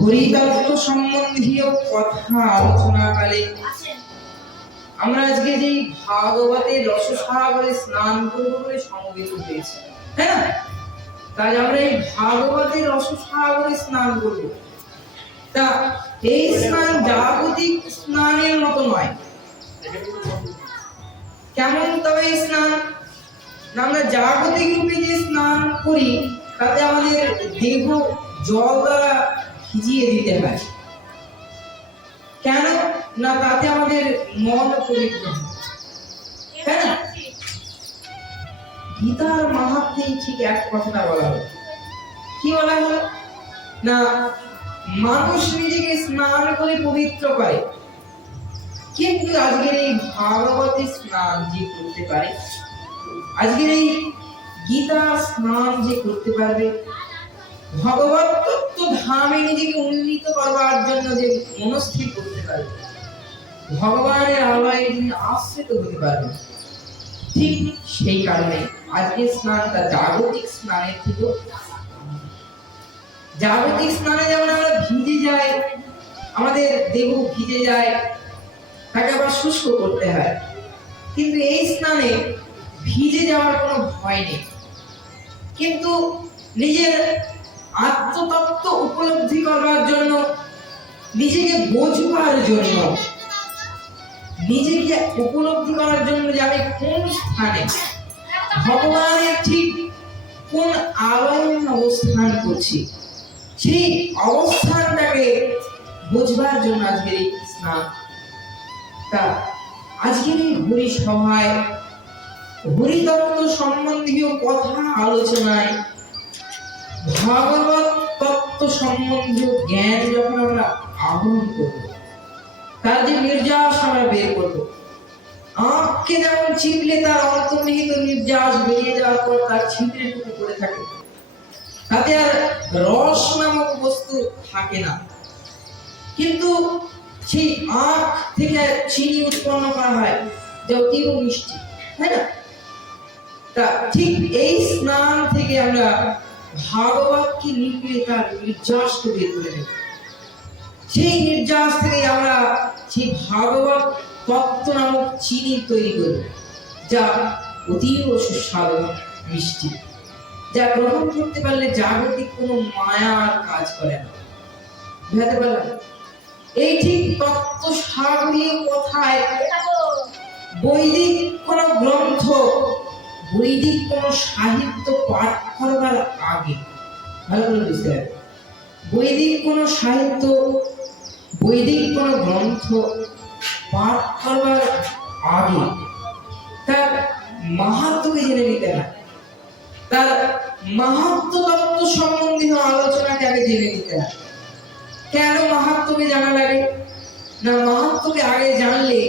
হরিতত্ত্ব সম্বন্ধীয় কথা আলোচনাকালে আমরা আজকে যে ভাগবতের রসসাগরে স্নান করব বলে সমবেত হয়েছি, হ্যাঁ না? তাই আমরা এই ভাগবতের রসসাগরে স্নান করব। তা এই স্নান জাগতিক স্নানের মতো নয়। কেমন তবে এই স্নান? আমরা জাগতিক রূপে যে স্নান করি তাতে আমাদের দেহ জল দ্বারা ভিজিয়ে দিতে হয়। কেন না? তাতে আমাদের মন পবিত্র হয়। হ্যাঁ, গীতার মাহাত্ম্যে ঠিক এক কথাটা বলা হলো। কি বলা হলো? না, মানুষ নিজেকে স্নান করে পবিত্র করে, কিন্তু আজকের এই ভাগবতের স্নান যে করতে পারে, আজকের এই গীতা স্নান যে করতে পারবে, ভগবত তত্ত্ব ধামে নিজেকে উন্নীত করবার জন্য যে মনস্থির করতে পারবে, ভগবানের আলয়ে যিনি আশ্রিত হতে পারবে, ঠিক সেই কারণে আজকের স্নানটা জাগতিক স্নানের থেকে। জাগতিক স্নানে যেমন আমরা ভিজে যাই, আমাদের দেহ ভিজে যায়, তাকে আবার শুষ্ক করতে হয়, কিন্তু এই স্নানে ভিজে যাওয়ার কোনো ভয় নেই। কিন্তু নিজের আত্মতত্ত্ব উপলব্ধি করবার জন্য, নিজেকে বোঝবার জন্য, নিজেকে উপলব্ধি করার জন্য যে আমি কোন স্থানে ভগবানের ঠিক কোন আলয়ে অবস্থান করছি, সেই অবস্থানটাকে বোঝবার জন্য আজকের এই স্নান। তা আজকের এই হরি সভায় হরিতত্ত্ব সম্বন্ধীয় কথা আলোচনায় ভাগবত তত্ত্ব সম্বন্ধীয় জ্ঞান যখন আমরা আহরণ করব, তার যে নির্যাস আমরা বের করব, আঁখকে যেমন চিপলে তার অন্তর্নিহিত নির্যাস বেরিয়ে যাওয়ার পর তার ছিদ্রটুকু পড়ে থাকে, তাতে আর রস নামক বস্তু থাকে না, কিন্তু সেই আঁখ থেকে চিনি উৎপন্ন করা হয় যা অতীব মিষ্টি, তাই না? তা ঠিক এই স্নান থেকে আমরা ভাগবতকে নিগড়ে তার নির্যাসকে বের করে নেব। সেই নির্যাস থেকে আমরা সেই ভাগবত তত্ত্ব নামক চিনি তৈরি করব, যা অতীব সুস্বাদু মিষ্টি, যা গ্রহণ করতে পারলে জাগতিক কোনো মায়ার কাজ করে না। বুঝতে পারলাম? এই ঠিক তত্ত্ব সাগরীয় কথায় বৈদিক কোন গ্রন্থ, বৈদিক কোন সাহিত্য পাঠ করবার আগে, ভালো করে বুঝতে হবে, বৈদিক কোন সাহিত্য, বৈদিক কোন গ্রন্থ পাঠ করবার আগে তার মাহাত্ম্যকে জেনে নিতে হয়, তার মাহাত্ম্য তত্ত্ব সম্বন্ধীয় আলোচনাকে আগে জেনে নিতে হয়। কেন মাহাত্ম্যকে জানা লাগে? না, মাহাত্ম্যকে আগে জানলে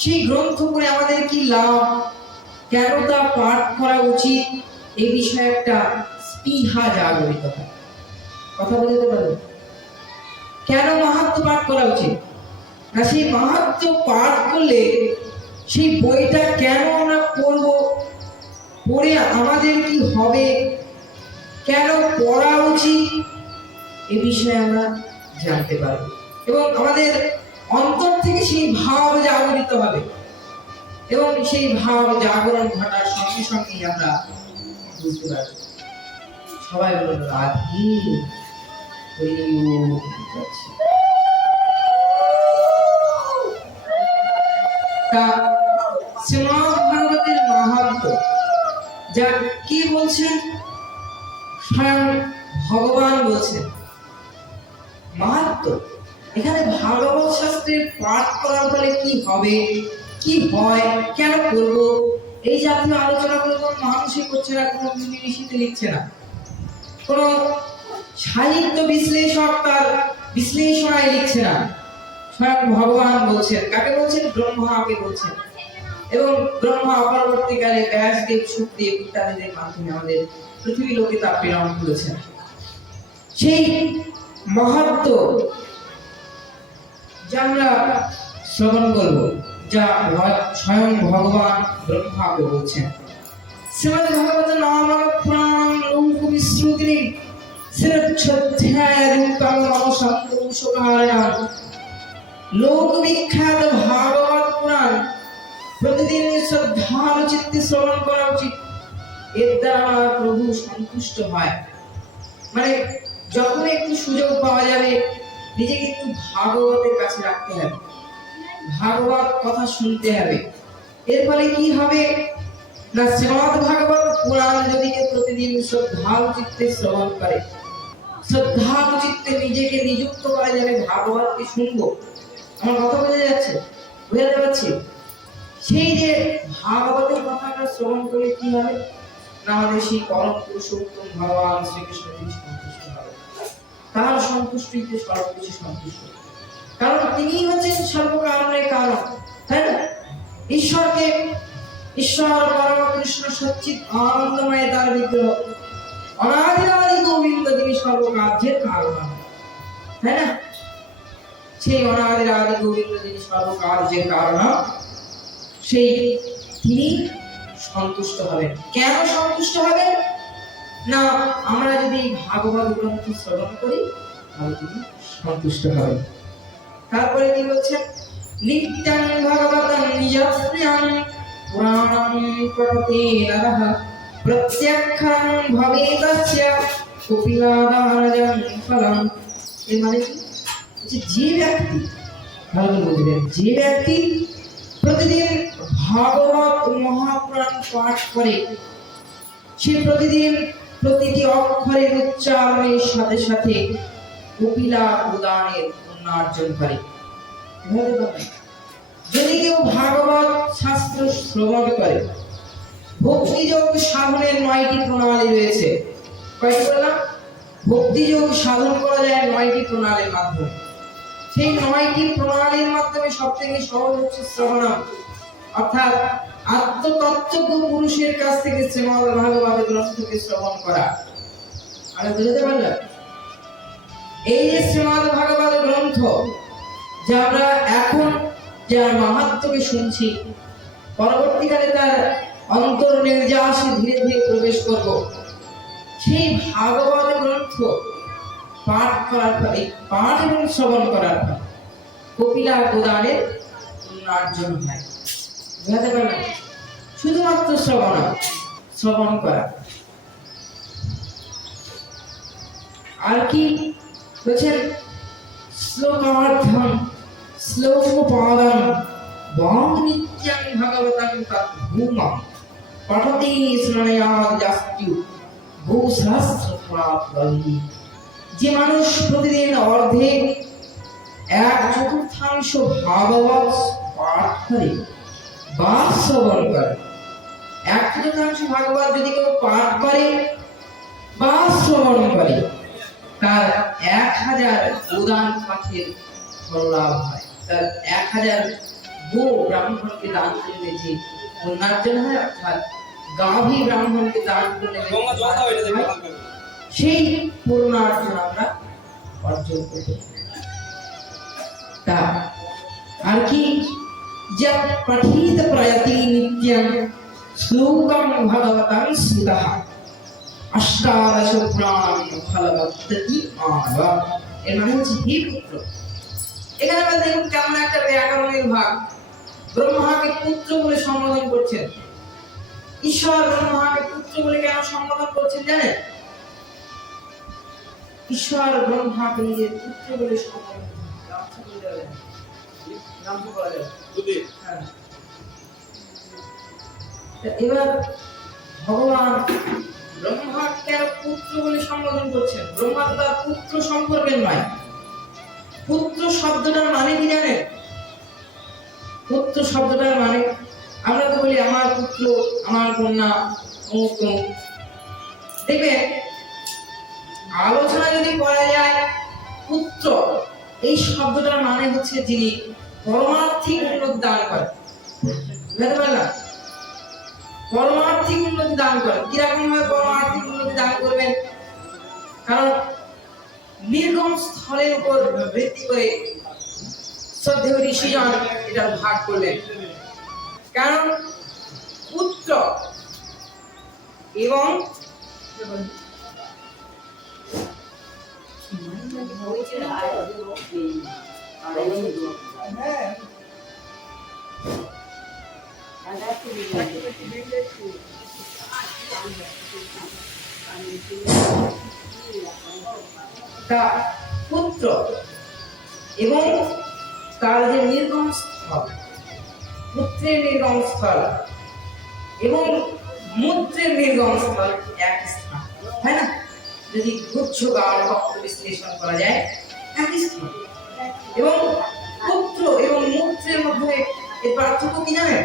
সেই গ্রন্থ পড়ে আমাদের কি লাভ, কেন তা পাঠ করা উচিত, এই বিষয়ে একটা স্পৃহা জাগরিত হয়। কথা বলতে পারবে? কেন মাহাত্ম্য পাঠ করা উচিত? না, সেই মাহাত্ম্য পাঠ করলে সেই বইটা কেন আমরা পড়ব, পড়ে আমাদের কি হবে, কেন পড়া উচিত, এ বিষয়ে আমরা জানতে পারবো, এবং আমাদের অন্তর থেকে সেই ভাব জাগরিত হবে, এবং সেই ভাব জাগরণ ঘটার সঙ্গে সঙ্গে আমরা বুঝতে পারবো। সবাই বলুন রাধে। তা শ্রীমদ্ ভাগবতের মাহাত্ম্য যা কি বলছেন, স্বয়ং ভগবান বলছেন মাহাত্ম্য। এখানে ভাগবত শাস্ত্রের পাঠ করার ফলে কি হবে, কি হয়, কেন করব, এই জাতীয় আলোচনাগুলো কোনো মানুষই করছে না, কোনো ইউনিভার্সিটি লিখছে না, কোনো সাহিত্য বিশ্লেষক তার বিশ্লেষণায় লিখছে না। স্বয়ং ভগবান বলছেন। কাকে বলছেন? ব্রহ্মাকে বলছেন। এবং ব্রহ্মা পরবর্তীকালে ব্যাসদেব, শুকদেব ইত্যাদিদের মাধ্যমে আমাদের পৃথিবী লোকে তা প্রেরণ করেছেন। সেই মাহাত্ম্য যা আমরা শ্রবণ করব, যা স্বয়ং ভগবান ব্রহ্মাকে বলছেন। শ্রীমদ্ ভাগবত নাম পুরাণ লোক বিশ্রুতি শ্রীচ্ছধ্যায় রূপং শঙ্করকারণম লোক বিখ্যাত ভাগবত পুরাণ প্রতিদিন শ্রদ্ধার চিত্তে শ্রবণ করা উচিত। এর দ্বারা প্রভু সন্তুষ্ট হয়। মানে যখন একটু সুযোগ পাওয়া যাবে নিজেকে একটু ভাগবতের কাছে রাখতে হবে, ভাগবত কথা শুনতে হবে। এর ফলে কি হবে না, শ্রীমদ্ ভাগবত পুরাণ যদি কেউ প্রতিদিন শ্রদ্ধার চিত্তে শ্রবণ করে, শ্রদ্ধার চিত্তে নিজেকে নিযুক্ত করা যাবে ভাগবতকে শুনবো। আমার কথা বোঝা যাচ্ছে? বুঝতে পারছি? সেই যে ভাগবতের কথাটা শ্রবণ করে কি হবে না, আমাদের সেই পরম পুরুষোত্তম ভগবান শ্রীকৃষ্ণ তিনি সন্তুষ্ট হবে। তার সন্তুষ্টিতে সর্বকিছু সন্তুষ্ট, কারণ তিনি হচ্ছেন সর্বকারণের কারণ, তাই না? ঈশ্বরকে ঈশ্বর পরম কৃষ্ণ সচ্চিৎ আনন্দময় তার বিগ্রহ, অনাদি আদি গোবিন্দ তিনি সর্বকার্যের কারণ, তাই না? সেই অনাদি আদি গোবিন্দ যিনি সর্বকার্যের কারণ, সেই তিনি সন্তুষ্ট হবেন। কেন সন্তুষ্ট হবেন না, আমরা যদি ভাগবত গ্রন্থ শ্রবণ করি তাহলে তিনি সন্তুষ্ট হবেন। তারপরে কি বলছেন, নিত্যং ভগবতং যস্যাং পুরাণং পঠতে নরঃ প্রত্যক্ষং ভবেতস্য কপিলাদারজং ফলং। এর মানে কি, যে ব্যক্তি, ভালো বুঝবেন, যে ব্যক্তি প্রতিদিন ভাগবত মহাপুরাণ পাঠ করে, সে প্রতিদিন প্রতিটি অক্ষরের উচ্চারণের সাথে সাথে কপিলা প্রদানের পুণ্যার্জন করে। যদি কেউ ভাগবত শাস্ত্র শ্রবণ করে, ভক্তিযোগ সাধনের 9টি প্রণালী রয়েছে। কয়টি বললাম? ভক্তিযোগ সাধন করা যায় 9টি প্রণালীর মাধ্যমে। সেই 9টি প্রণালীর মাধ্যমে সবথেকে সহজ হচ্ছে শ্রবণম, অর্থাৎ আত্মতত্ত্বজ্ঞ পুরুষের কাছ থেকে শ্রীমদ্ ভাগবত গ্রন্থকে শ্রবণ করা। আরে বুঝতে পারলেন? এই যে শ্রীমদ্ ভাগবত গ্রন্থ, যা আমরা এখন যার মাহাত্ম্যকে শুনছি, পরবর্তীকালে তার অন্তর নির্যাসে ধীরে ধীরে প্রবেশ করব। সেই ভাগবত গ্রন্থ পাঠ করার ফলে, পাঠ এবং শ্রবণ করার ফলে কপিলা প্রদানের পুণ্যার্জন হয়। বুঝতে পারলেন? শুধুমাত্র শ্রবণ করা। আর কি বলছেন, শ্লোকার্থম শ্লোকপাদম বাং নিত্যং ভগবতং তদ্ভূমং পঠতি স্মরণাৎ যাস্ত্যু ভূসহস্রফলাপ্লবী। যে মানুষ প্রতিদিন অর্ধেক 1/4 ভাগবত পাঠ করে বা শ্রবণ করে, 1/4 ভাগবত যদি কেউ পাঠ করে বা শ্রবণ করে, তার 1000 গোদান পাঠের ফল লাভ হয়। তার 1000 গো ব্রাহ্মণকে দান করলে যে পুণ্যার্জন হয়, অর্থাৎ গাভী ব্রাহ্মণকে দান করলে সেই পুণ্যার্জন আমরা অর্জন করতে পারি। তা আর কি, যা পঠিত প্রয়তি নিত্যং শ্লোকং ভগবতং শ্রুতঃ অষ্টাদশ পুরাণানি ফলবত্তি মানব। এর মানে হচ্ছে, হে পুত্র, এখানে আমরা দেখুন কেমন একটা ব্যাকরণের ভাগ। ব্রহ্মাকে পুত্র বলে সম্বোধন করছেন। ঈশ্বর ব্রহ্মাকে পুত্র বলে কেন সম্বোধন করছেন জানেন? ঈশ্বর ব্রহ্মাকে নিজের পুত্র বলে সম্বোধন এবার ভগবান ব্রহ্মা কেন পুত্র বলে সম্বোধন করছেন? ব্রহ্মা তো তার পুত্র সম্পর্কের নয়। পুত্র শব্দটার মানে কি জানেন? পুত্র শব্দটার মানে, আমরা তো বলি আমার পুত্র, আমার কন্যা, অমুক তমুক। দেখবেন আলোচনা যদি করা যায়, পুত্র এই শব্দটার মানে হচ্ছে যিনি পরমার্থিক উন্নতি দান করেন। বুঝতে পারলাম? পরমার্থিক উন্নতি দান করেন। কিরকম ভাবে পরমার্থিক উন্নতি দান করবেন? কারণ নির্গম স্থলের উপর ভিত্তি করে শ্রদ্ধেয় ঋষিগণ এটা ভাগ করলেন। কারণ পুত্র এবং তা পুত্র এবং তার যে নির্গম স্থল, পুত্রের নির্গম স্থল এবং মূত্রের নির্গম স্থল এক স্থান, হয় না? যদি গুচ্ছ গান ভক্ত বিশ্লেষণ করা যায় একই স্থান। এবং পুত্র এবং মূত্রের মধ্যে এর পার্থক্য কি জানেন?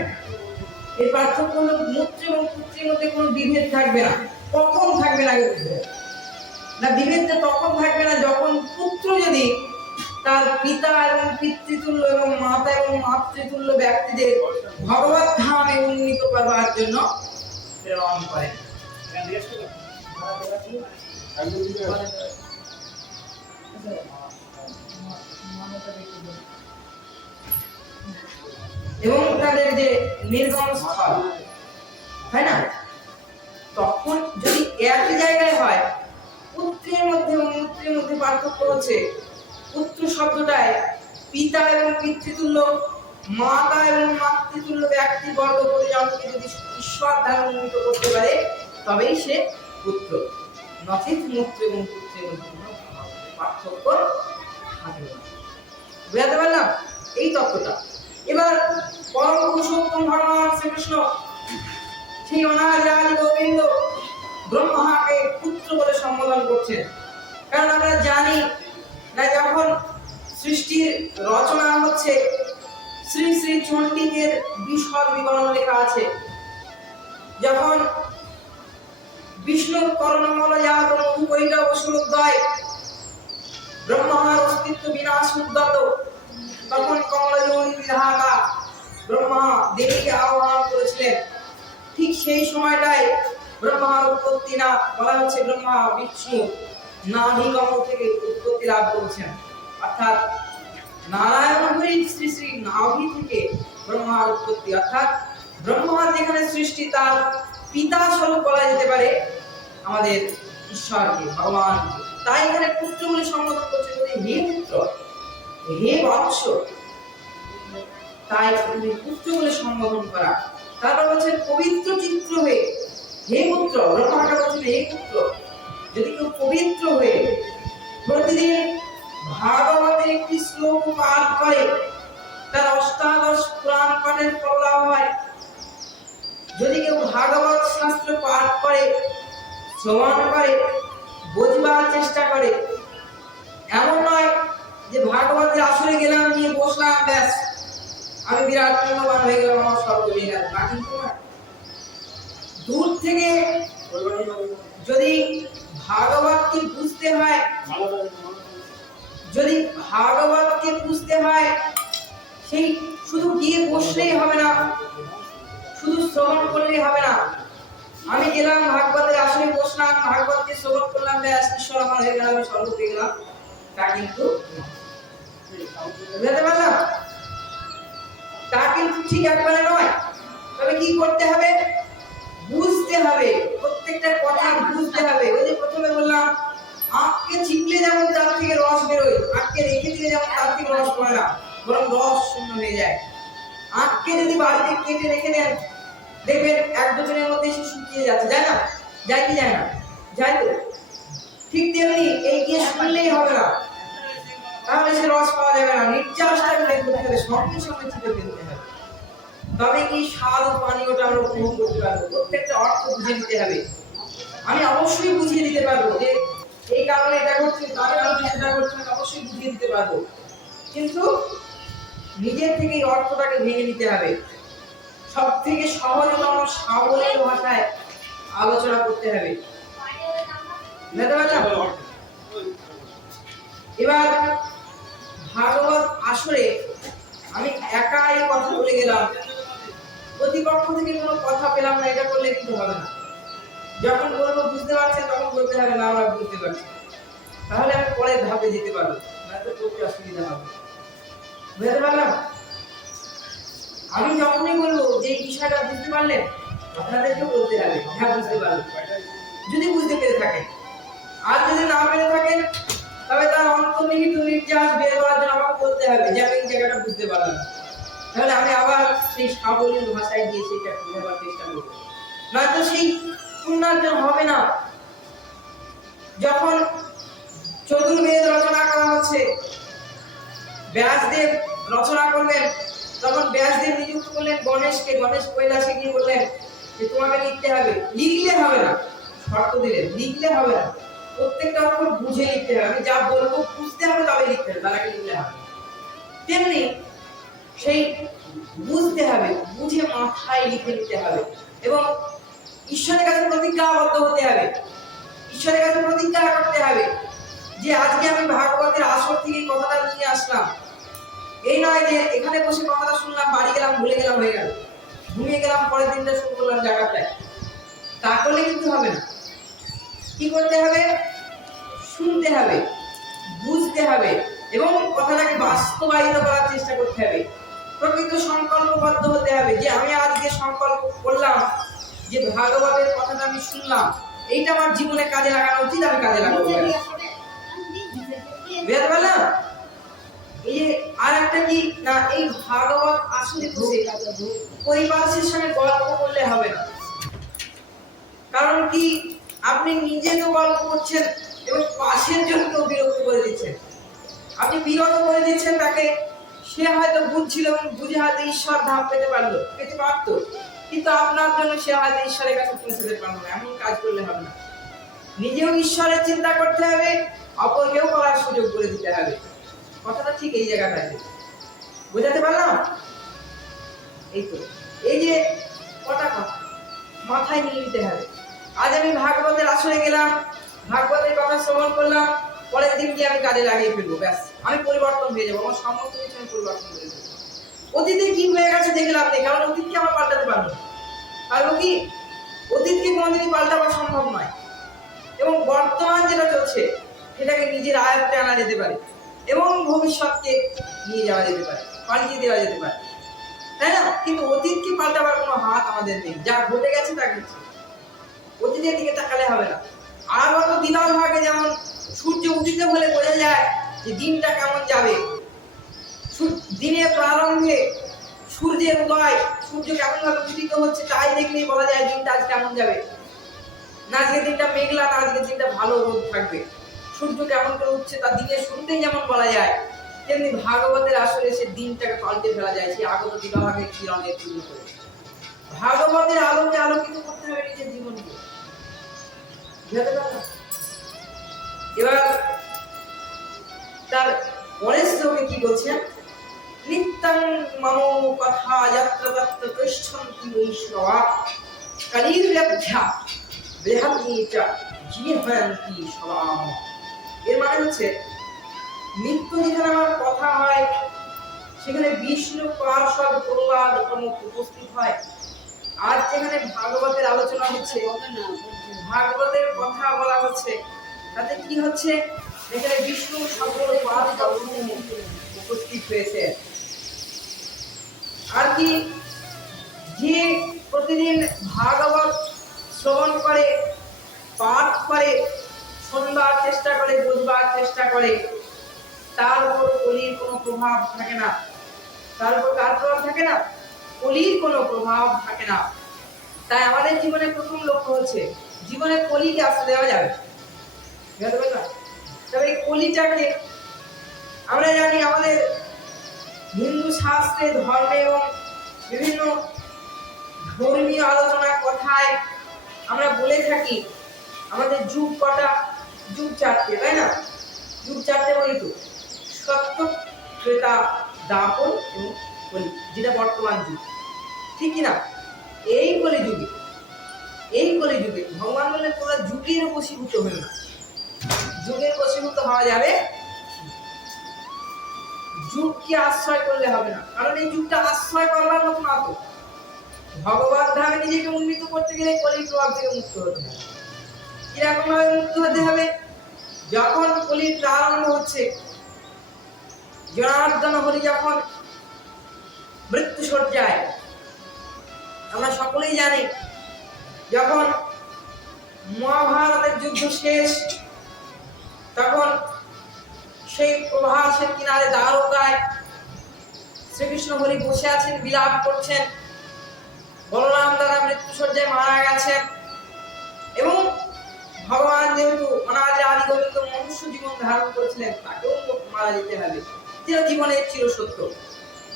এর পার্থক্য হলো মূত্র এবং পুত্রের মধ্যে কোনো বিভেদ থাকবে না। কখন থাকবে না? না, বিভেদটা তখন থাকবে না যখন পুত্র যদি তার পিতা এবং পিতৃতুল্য এবং মাতা এবং মাতৃতুল্য ব্যক্তিদের ভগবত ধামে উন্নীত করবার জন্য প্রেরণ করেন। এবং তাদের যে নির্গম স্থল, হয় না, তখন যদি একই জায়গায় হয়, পুত্রের মধ্যে এবং মূত্রের মধ্যে পার্থক্য হচ্ছে পুত্র শব্দটায় পিতা এবং পিতৃতুল্য, মাতা এবং মাতৃতুল্য ব্যক্তি বর্গ পরিজনকে যদি ঈশ্বর দ্বারা উন্নীত করতে পারে তবেই সে পুত্র। নচিত মূত্র এবং পুত্রের মধ্যে কোনো পার্থক্য থাকে না। বুঝাতে পারলাম এই তত্ত্বটা? এবার পরম পুরুষোত্তম ভগবান শ্রীকৃষ্ণ সেই অনাদি গোবিন্দ ব্রহ্মাকে পুত্র বলে সম্বোধন করছেন। কারণ আমরা জানি না, যখন সৃষ্টির রচনা হচ্ছে শ্রী শ্রী চণ্ডীকের বিশদ বিবরণ লেখা আছে। যখন বিষ্ণুর কর্ণমলজাত মধুকৈটব অসুরোদয়, ব্রহ্মার অস্তিত্ব বিনাশ উদ্যত, তখন কমলযোনি বিধাতা ব্রহ্মা দেবীকে আহ্বান করেছিলেন। ঠিক সেই সময়টায় ব্রহ্মার উৎপত্তি না বলা হচ্ছে ব্রহ্মা বিষ্ণু নাভি কমল থেকে উৎপত্তি লাভ করেছেন, অর্থাৎ নারায়ণ হরির শ্রী শ্রী নাভি থেকে ব্রহ্মার উৎপত্তি। অর্থাৎ ব্রহ্মা যেখানে সৃষ্টি, তার পিতা স্বরূপ বলা যেতে পারে আমাদের ঈশ্বরকে, ভগবান। তাই এখানে পুত্র বলে সম্বোধন করছে, হে পুত্র, হে বৎস, তাই পুত্র বলে সম্বোধন করা। তারপর বলছে পবিত্র চিত্র হয়ে, হে পুত্র, ব্রহ্মাকে বলছেন হে পুত্র। যদি কেউ পবিত্র হয়ে প্রতিদিন ভাগবতের একটি শ্লোক পাঠ করে, তার অষ্টাদশ পুরাণ পাঠের ফল লাভ হয়। যদি কেউ ভাগবত শাস্ত্র পাঠ করে, শ্রবণ করে, বোঝবার চেষ্টা করে, এমন নয় যে ভাগবতের আসরে গেলাম, নিয়ে বসলাম, ব্যাস আমি বিরাট পুণ্যবান হয়ে গেলাম, আমার সব হয়ে গেল, তা কিন্তু নয়। দূর থেকে যদি ভাগবতকে বুঝতে হয়, যদি ভাগবতকে বুঝতে হয়, সেই শুধু গিয়ে বসলেই হবে না, শুধু শ্রবণ করলেই হবে না। আমি গেলাম ভাগবতের আসরে বসলাম, ভাগবতকে শ্রবণ করলাম, ব্যাস ঈশ্বর আমার হয়ে গেল, আমি স্বর্গ পেয়ে গেলাম, তা কিন্তু বুঝতে পারলাম? তা কিন্তু ঠিক একবারে নয়। তবে কি করতে হবে? বুঝতে হবে, প্রত্যেকটা কথা বুঝতে হবে। ওই যে প্রথমে বললাম, আখকে চিপলে যেমন তার থেকে রস বেরোয়, আখকে রেখে দিলে যেমন তার থেকে রস পড়ে না, বরং রস শূন্য হয়ে যায়। আখকে যদি বাড়িতে কেটে রেখে দেন, দেখবেন এক দুদিনের মধ্যে সে শুকিয়ে যাচ্ছে, যায় না? যায় কি যায় না? যায় তো। ঠিক তেমনি এই গিয়ে শুনলেই হবে না, তাহলে সে রস পাওয়া যাবে না। নির্যাসটা বের করতে হবে, সঙ্গে সঙ্গে চিপে ফেলতে হবে, তবে কি স্বাদ ও পানীয়টা আমরা উপভোগ করতে পারবো। প্রত্যেকটা অর্থ বুঝে নিতে হবে। আমি অবশ্যই বুঝিয়ে দিতে পারবো যে এই কারণে এটা করছে, তার কারণে সেটা করছে, অবশ্যই বুঝিয়ে দিতে পারবো, কিন্তু নিজের থেকে এই অর্থটাকে ভেঙে নিতে হবে। সব থেকে সহজতম সাবলীল ভাষায় আলোচনা করতে হবে। এবার ভাগবত আসরে আমি একাই কথা বলে গেলাম, প্রতিপক্ষ থেকে কোনো কথা পেলাম না, এটা করলে কিন্তু হবে না। যখন বলবো বুঝতে পারছেন, তখন বলতে হবে না আমরা বুঝতে পারছি, তাহলে আমি পরের ধাপে যেতে পারবো, নয়তো করতে অসুবিধা হবে। বুঝতে পারলাম? আমি যখনই বলবো যে এই বিষয়টা বুঝতে পারলেন, আপনাদেরকেও বলতে হবে হ্যাঁ বুঝতে পারলাম, যদি বুঝতে পেরে থাকেন। আর যদি না পেরে থাকেন তবে তার অন্তর্নিহিত নির্যাস বের করার জন্য আমাকে বলতে হবে যে আমি এই জায়গাটা বুঝতে পারলাম না। তাহলে আমি আবার সেই সাবলীল ভাষায় গিয়ে সেটা বোঝাবার চেষ্টা করব, নয়তো সেই পুনর্জন হবে না। যখন চতুর্বেদ রচনা করা হচ্ছে, ব্যাসদেব রচনা করলেন, তখন ব্যাসদেব নিযুক্ত করলেন গণেশকে। গণেশ কৈলাসে গিয়ে বললেন যে তোমাকে লিখতে হবে। লিখলে হবে না, শর্ত দিলেন, লিখলে হবে না, প্রত্যেকটা অক্ষর বুঝে লিখতে হবে। আমি যা বলবো বুঝতে হবে, তবে লিখতে হবে, তার আগে লিখলে হবে। তেমনি সেই বুঝতে হবে, বুঝে মাথায় লিখে নিতে হবে এবং ঈশ্বরের কাছে প্রতিজ্ঞাবদ্ধ হতে হবে। ঈশ্বরের কাছে প্রতিজ্ঞা করতে হবে যে আজকে আমি ভাগবতের আসর থেকে কথাটা নিয়ে আসলাম। এই নয় যে এখানে বসে কথাটা শুনলাম, বাড়ি গেলাম, ভুলে গেলাম, হয়ে গেল, ঘুমিয়ে গেলাম, পরের দিনটা শুরু করলাম জায়গাটায়। তা করলে কিন্তু হবে না। কি করতে হবে? শুনতে হবে, বুঝতে হবে এবং কথাটাকে বাস্তবায়িত করার চেষ্টা করতে হবে। প্রকৃত সংকল্পবদ্ধ হতে হবে যে আমি আজকে সংকল্প করলাম যে ভাগবতের কথাটা আমি শুনলাম, এইটা আমার জীবনে কাজে লাগানো উচিত, আমি কাজে লাগাবো। বুঝতে পারলাম? এই আর একটা কি না, এই ভাগবত আসলে পরিবারের সঙ্গে গল্প করলে হবে না। কারণ কি, আপনি নিজে তো গল্প করছেন এবং পাশের জনকেও বিরক্ত করে দিচ্ছেন। আপনি বিরত করে দিচ্ছেন তাকে, সে হয়তো বুঝছিল এবং বুঝে হয়তো ঈশ্বর ধাম পেতে পারতো, কিন্তু আপনার জন্য সে হয়তো ঈশ্বরের কাছে পৌঁছতে পারলো না। এমন কাজ করলে হবে না। নিজেও ঈশ্বরের চিন্তা করতে হবে, অপরকেও করার সুযোগ করে দিতে হবে। কথাটা ঠিক এই জায়গাটায় বুঝাতে পারলাম? এই তো, এই যে কটা কথা মাথায় নিয়ে নিতে হবে। আজ আমি ভাগবতের আসরে গেলাম, ভাগবতের কথা শ্রবণ করলাম, পরের দিন গিয়ে আমি কাজে লাগিয়ে ফেলবো, ব্যাস আমি পরিবর্তন হয়ে যাবো, আমার সমস্ত কিছু আমি পরিবর্তন করে দেবো। অতীতে কি হয়ে গেছে দেখে লাভ নেই, কারণ অতীতকে আমার পাল্টাতে পারবো না। পারবো কি? অতীতকে কোনোদিনই পাল্টানো সম্ভব নয়। এবং বর্তমান যেটা চলছে সেটাকে নিজের আয়ত্তে আনা যেতে পারে এবং ভবিষ্যৎকে নিয়ে যাওয়া যেতে পারে, পাল্টিয়ে দেওয়া যেতে পারে, তাই না? কিন্তু অতীতকে পাল্টাবার কোনো হাত আমাদের নেই। যা ঘটে গেছে তা ঘটছে, অতীতের দিকে তাকালে হবে না। আগত দিনের ভাগে যেমন সূর্য উদিত হলে বোঝা যায় যে দিনটা কেমন যাবে, দিনের প্রারম্ভে সূর্যের উদয়, সূর্য কেমন ভাবে উদিত হচ্ছে তাই দেখলেই বলা যায় দিনটা আজ কেমন যাবে। না আজকের দিনটা মেঘলা, না আজকের দিনটা ভালো রোদ থাকবে। সূর্য কেমন করে উঠছে তা দিনের শুরুতেই যেমন বলা যায়, তেমনি ভাগবতের আসলে সে দিনটাকে পাল্টে ফেলা যায় সেই আগত দিবাভাগের কিরণের তুলে করে। ভাগবতের আলোকে আলোকিত করতে হবে নিজের জীবনকে। এবার তার পরের শ্লোকে কি বলছেন? নিত্যং মম কথা যত্র তত্র তিষ্ঠন্তি বৈষ্ণবা কালির্ব্যধ্যা দেহান্বিচা জীবন্তি সবাম। এর মানে হচ্ছে নিত্য যেখানে আমার কথা হয় সেখানে বিষ্ণু পার্ষদ প্রহ্লাদ প্রমুখ উপস্থিত হয়। আজ যেখানে ভাগবতের আলোচনা হচ্ছে, ভাগবতের কথা বলা হচ্ছে, তাতে কি হচ্ছে? এখানে বিষ্ণু সকল পার্ষদ উপস্থিত হয়েছে। আর কি, যে প্রতিদিন ভাগবত শ্রবণ করে, পাঠ করে, শুনবার চেষ্টা করে, বুঝবার চেষ্টা করে, তার উপর কলির কোনো প্রভাব থাকে না। তার উপর কার প্রভাব থাকে না? কলির কোনো প্রভাব থাকে না। তাই আমাদের জীবনে প্রথম লক্ষ্য হচ্ছে জীবনে কলিকে আসতে দেওয়া যাবে। তবে এই কলিটাকে আমরা জানি আমাদের হিন্দু শাস্ত্রে, ধর্মে এবং বিভিন্ন ধর্মীয় আলোচনা কথায় আমরা বলে থাকি আমাদের যুগ কটা? যুগ চারটে, তাই না? যুগ চারটে বলি তো, সত্য, ত্রেতা, দ্বাপর এবং কলি, যেটা বর্তমান যুগ, ঠিক কিনা? এই কলিযুগে, এই কলিযুগে ভগবান বলে তোমরা যুগের বশীভূত হয়ে না। যুগের বশীভূত হওয়া যাবে, যুগকে আশ্রয় করলে হবে না, কারণ এই যুগটা আশ্রয় করবার মতো না। তো ভগবান ধামে নিজেকে উন্নীত করতে গেলে কলির প্রভাব থেকে মুক্ত হতে হবে। কিরকম ভাবে মুক্ত হতে হবে? যখন কলির প্রারম্ভ হচ্ছে, জনার্দন হরি যখন মৃত্যু সজ্জায়, আমরা সকলেই জানি যখন মহাভারতের যুদ্ধ শেষ, তখন সেই প্রভাসের কিনারে দ্বারকায় শ্রীকৃষ্ণ হরি বসে আছেন, বিলাপ করছেন। বলরাম দ্বারা মৃত্যুশয্যায় মারা গেছেন এবং ভগবান যেহেতু অনাদি আদি গোবিন্দ মনুষ্য জীবন ধারণ করেছিলেন, তাকেও মারা যেতে হবে, যেটা জীবনের চিরসত্য।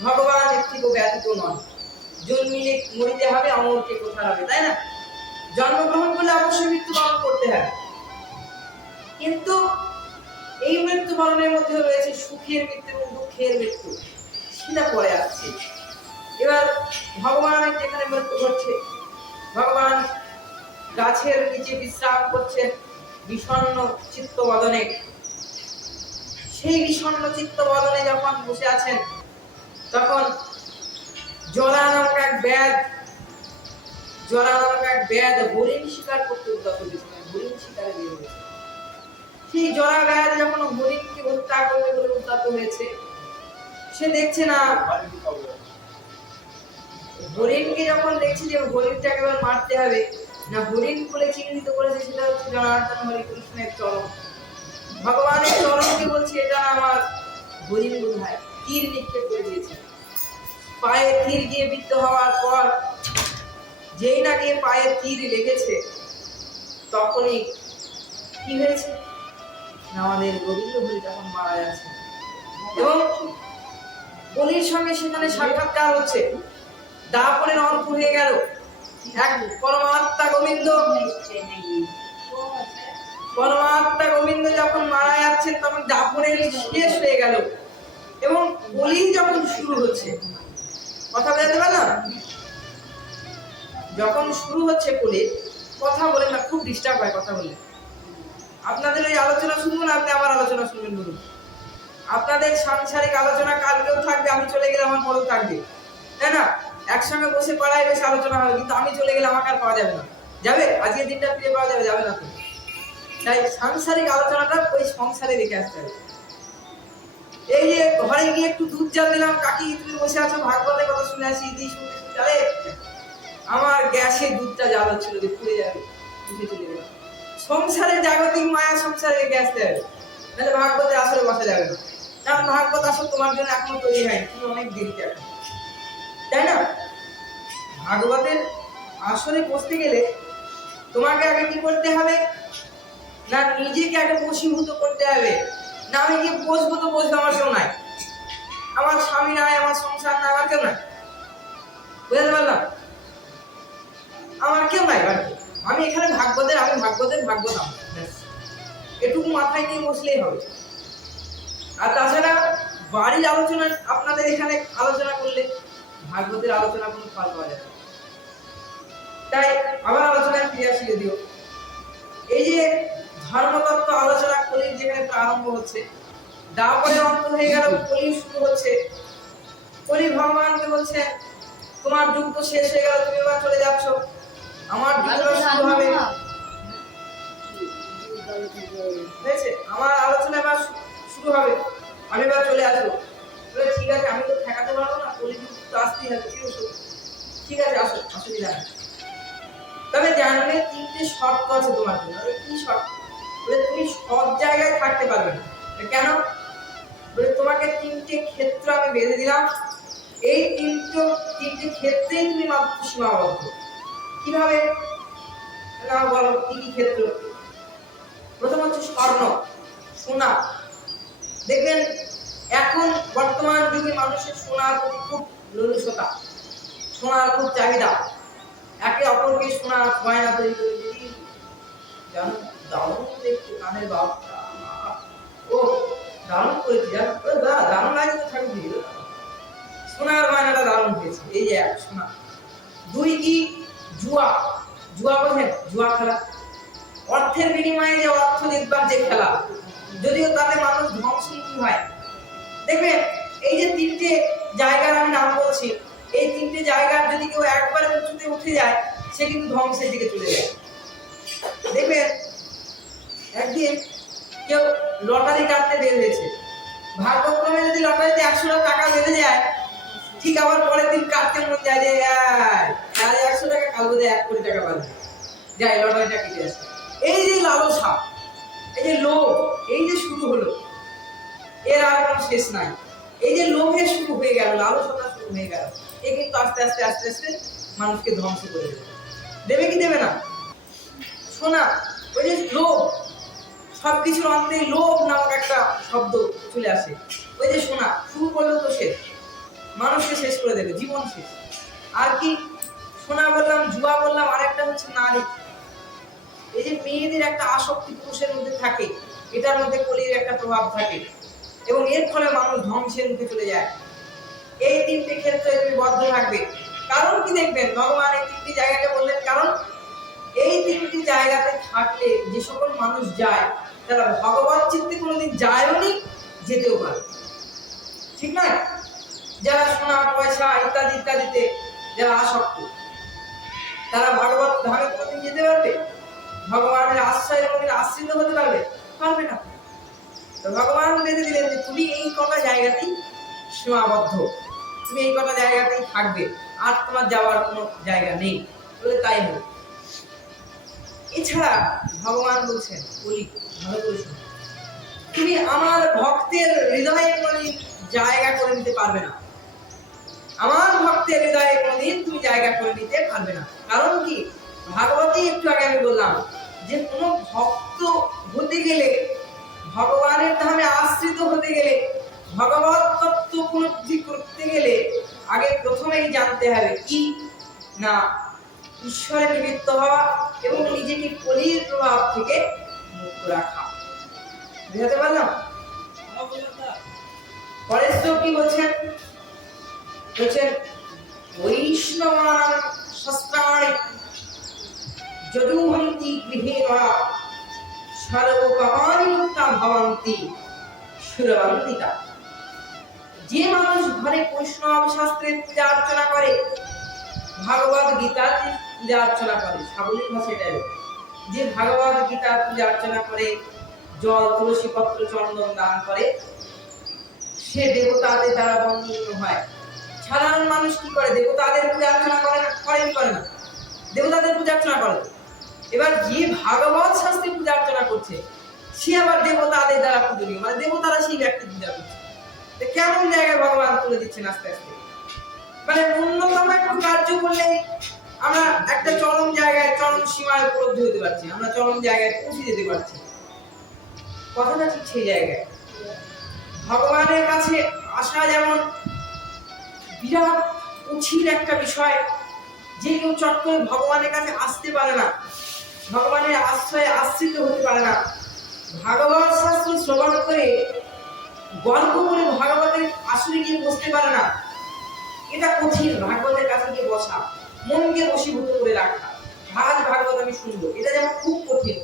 ভগবান একটিও ব্যতীত নন, জন্মিলে মরিতে হবে, অমরকে কোথা হবে, তাই না? জন্মগ্রহণ করলে অবশ্যই মৃত্যুবরণ করতে হবে, কিন্তু এই মৃত্যুবরণের মধ্যে রয়েছে সুখের মৃত্যু এবং দুঃখের মৃত্যু, সেটা পরে আসছে। এবার ভগবানের যেখানে মৃত্যু ঘটছে, ভগবান গাছের নিচে বিশ্রাম করছেন বিষণ্ণ চিত্ত বদনে। সেই বিষণ্ণ চিত্ত বদনে যখন বসে আছেন, তখন জরা নামক এক ব্যাধ হরিণ শিকার করতে উদ্যত হয়েছিলেন, হরিণ শিকারে বের হয়েছে। সেই জরা ব্যাধ যখন হরিণকে হত্যা করবে বলে উদ্যত হয়েছে, সে দেখছে না, হরিণকে যখন দেখছে যে হরিণটাকে এবার মারতে হবে, না হরিণ বলে চিহ্নিত করেছে সেটা হচ্ছে জনার্দন হরি কৃষ্ণের চরণ। ভগবানের চরণকে বলছে এটা আমার হরিণ বোধহয়, তীর নিক্ষেপ করে দিয়েছে। পায়ে তীর গিয়ে বিদ্ধ হওয়ার পর যেই না গিয়ে পায়ে তীর লেগেছে, তখনই কি হয়েছে, আমাদের গোবিন্দ হরি যখন মারা যাচ্ছে এবং বলির সঙ্গে সেখানে সাক্ষাৎকার হচ্ছে, দাপরের অন্ত হয়ে গেল। এক পরমাত্মা গোবিন্দ যখন মারা যাচ্ছেন, তখন দাপরের শেষ হয়ে গেল এবং বলি যখন শুরু হচ্ছে, কথা বলতে পারলাম, যখন শুরু হচ্ছে বলে কথা বলে না, খুব ডিস্টার্ব হয় কথা বলে। আপনাদের এই আলোচনা শুনবো না, আপনি আমার আলোচনা শুনবেন, বলুন। আপনাদের সাংসারিক আলোচনা কালকেও থাকবে, আমি চলে গেলে আমার পরেও থাকবে, তাই না? একসঙ্গে বসে পাড়ায় বেশি আলোচনা হবে, কিন্তু আমি চলে গেলে আমাকে আর পাওয়া যাবে না। যাবে? আজকের দিনটা ফিরে পাওয়া যাবে? যাবে না তো। তাই সাংসারিক আলোচনাটা ওই সংসারে রেখে আসতে হবে। এই যে ঘরে গিয়ে একটু দুধ জাল দিলাম, কাকি তুমি বসে আছো, ভাগবতের কথা শুনে আসি, শুনে আমার গ্যাসে দুধটা জাল হচ্ছিল যে পুড়ে যাবে, উঠে চলে গেল। সংসারে জাগতিক মায়া সংসারে রেখে আসতে হবে, নাহলে ভাগবতের আসরে বসা যাবে না। কারণ ভাগবত আসর তোমার জন্য এখনো তৈরি হয়নি, তুমি অনেক দেরিতে এখন, তাই না? ভাগবতের আসরে বসতে গেলে তোমাকে আগে কি করতে হবে না, নিজেকে আগে বশীভূত করতে হবে। না আমি কি বসবো, তো বসবো, আমার কেউ নাই, আমার স্বামী নাই, আমার সংসার নাই, আমার কেউ নাই, বুঝতে পারলাম, আমার কেউ নাই বাড়িতে, আমি এখানে ভাগবতের ভাগবত এটুকু মাথায় নিয়ে বসলেই হবে। আর তাছাড়া বাড়ির আলোচনা আপনাদের এখানে আলোচনা করলে ভাগবতের আলোচনা কোনো ফল পাওয়া যাবে। তাই আবার আলোচনায় ফিরে আসি। যদিও এই যে ধর্মতত্ত্ব আলোচনা কলির যেখানে প্রারম্ভ হচ্ছে, দাপরের অন্ত হয়ে গেল, কলি শুরু হচ্ছে। কলি ভগবানকে বলছে তোমার যুগ তো শেষ হয়ে গেল, তুমি এবার চলে যাচ্ছ, আমার যুগটা শুরু হবে, আমার আলোচনা এবার শুরু হবে, আমি এবার চলে আসবো। ঠিক আছে, আমি তো ঠেকাতে পারবো না, কলি যুগ তো আসতেই হবে, ঠিক আছে, আসো, অসুবিধা নেই। তবে জানলে তিনটে শর্ত আছে তোমার জন্য। কি শর্ত? বলে তুমি সব জায়গায় থাকতে পারবে না। কেন? বলে তোমাকে তিনটে ক্ষেত্র আমি বেঁধে দিলাম, এই তিনটে ক্ষেত্রেই তুমি মাত্র সীমাবদ্ধ। কিভাবে না বলো, কি কি ক্ষেত্র? প্রথম হচ্ছে স্বর্ণ, সোনা। দেখবেন এখন বর্তমান যুগে মানুষের সোনার প্রতি খুব রলুসতা, সোনার খুব চাহিদা, একে অপরকে সোনা গয়না তৈরি করে দিই, জানো দারুণ দেখতে, কানের বাপটা ও দারুণ করেছি, জানো দারুণ লাগে তো, থাকি দিল সোনার গয়নাটা দারুণ হয়েছে। এই যে এক সোনা। দুই কি জুয়া, জুয়া বোঝেন? জুয়া খেলা, অর্থের বিনিময়ে যে অর্থ জিতবার যে খেলা, যদিও তাতে মানুষ ধ্বংসমুখী হয়। দেখবেন এই যে তিনটে জায়গার আমি নাম বলছি, এই তিনটে জায়গার যদি কেউ একবারে উঁচুতে উঠে যায়, সে কিন্তু ধ্বংসের দিকে চলে যায়। দেখবেন একদিন কেউ লটারি কাটতে বের হয়েছে, ভাগ্যক্রমে যদি লটারিতে 100 টাকা বেঁধে যায়, ঠিক আবার পরের দিন কাটতে মন যায় যে 100 টাকা, কাল বোধ 1 কোটি টাকা বাঁধবে, যাই লটারিটা কেটে আসে। এই যে লালসা, এই যে লোভ, এই যে শুরু হলো, এর আর কোনো শেষ নাই। এই যে লোভে শুরু হয়ে গেল, লালসতা শুরু হয়ে গেল, এ কিন্তু আস্তে আস্তে আস্তে আস্তে মানুষকে ধ্বংস করে দেবে। দেবে কি দেবে না? শোনা, ওই যে লোভ, সবকিছুর অন্তে লোভ নামক একটা শব্দ চলে আসে। ওই যে শোনা শুরু করলো তো শেষ, মানুষকে শেষ করে দেবে, জীবন শেষ। আর কি শোনা বললাম, জুয়া বললাম, আরেকটা হচ্ছে নারী। এই যে মেয়েদের একটা আসক্তি পুরুষের মধ্যে থাকে, এটার মধ্যে কলির একটা প্রভাব থাকে এবং এর ফলে মানুষ ধ্বংসের মুখে চলে যায়। এই তিনটি ক্ষেত্রে তুমি বদ্ধ থাকবে। কারণ কি দেখবেন, ভগবান এই তিনটি জায়গাকে বললেন, কারণ এই তিনটি জায়গাতে থাকলে যে সকল মানুষ যায় তারা ভগবত চিত্তে কোনোদিন যায়ওনি, যেতেও পারে। ঠিক নয়? যারা সোনা পয়সা ইত্যাদি ইত্যাদিতে যারা আসক্ত, তারা ভগবত ধামে কোনোদিন যেতে পারবে? ভগবানের আশ্রয় কোনোদিন আশ্রিত হতে পারবে? পারবে না। তো ভগবান বেঁধে দিলেন যে তুমি এই কটা জায়গাতেই সীমাবদ্ধ, তুমি এই কটা জায়গাতেই থাকবে, আর তোমার যাওয়ার কোনো জায়গা নেই। বলে তাই হোক। এছাড়া ভগবান বলছেন, বলি ভালো করে তুমি আমার ভক্তের হৃদয়ে কোনোদিন জায়গা করে নিতে পারবে না। আমার ভক্তের হৃদয়ে কোনোদিন তুমি জায়গা করে নিতে পারবে না। কারণ কি, ভাগবতী একটু আগে আমি বললাম যে কোনো ভক্ত হতে গেলে, ভগবানের ধামে আশ্রিত হতে গেলে, ভগবত তত্ত্ব উপলব্ধি করতে গেলে আগে প্রথমেই জানতে হবে কি না, ঈশ্বরে নিমিত্ত হওয়া এবং নিজেকে কলির প্রভাব থেকে মুক্ত রাখা। বুঝতে পারলাম? পরের শ্লোক কি বলছেন? বলছেন বৈষ্ণবান শস্ত্রাণি যদুহন্তি গৃহে বা সর্বকামানি মুক্তা ভবন্তি সুরবন্দিতা। যে মানুষ ঘরে বৈষ্ণব শাস্ত্রের পূজা অর্চনা করে, ভাগবত গীতার পূজা অর্চনা করে, সাবলীল ভাষায় এটাই, যে ভাগবত গীতার পূজা অর্চনা করে, জল তুলসী পত্র চন্দন দান করে, সে দেবতাদের দ্বারা বন্দিত হয়। সাধারণ মানুষ কি করে? দেবতাদের পূজা অর্চনা করে না? করে না? দেবতাদের পূজা অর্চনা করে। এবার যে ভাগবত শাস্ত্রে পূজা অর্চনা করছে, সে আবার দেবতাদের দ্বারা পূজনীয়, মানে দেবতারা সেই ব্যক্তি পূজা করছে। কেমন জায়গায় ভগবান তুলে দিচ্ছেন আস্তে আস্তে। মানে ন্যূনতম একটু কার্য করলে আমরা একটা চরম জায়গায়, চরম সীমায় উপলব্ধি হতে পারছি, আমরা চরম জায়গায় পৌঁছে যেতে পারছি। কথাটা ঠিক সেই জায়গায়। ভগবানের কাছে আসা যেমন বিরাট কঠিন একটা বিষয়, যে কেউ চট করে ভগবানের কাছে আসতে পারে না, ভগবানের আশ্রয়ে আশ্রিত হতে পারে না। ভাগবত শাস্ত্র শ্রবণ করে গল্প করে ভাগবতের আসলে গিয়ে বসতে পারে না, এটা কঠিন। ভাগবতের কাছে গিয়ে বসা, মনকে বশীভূত করে রাখা, আজ ভাগবত আমি শুনবো, এটা যেমন খুব কঠিন,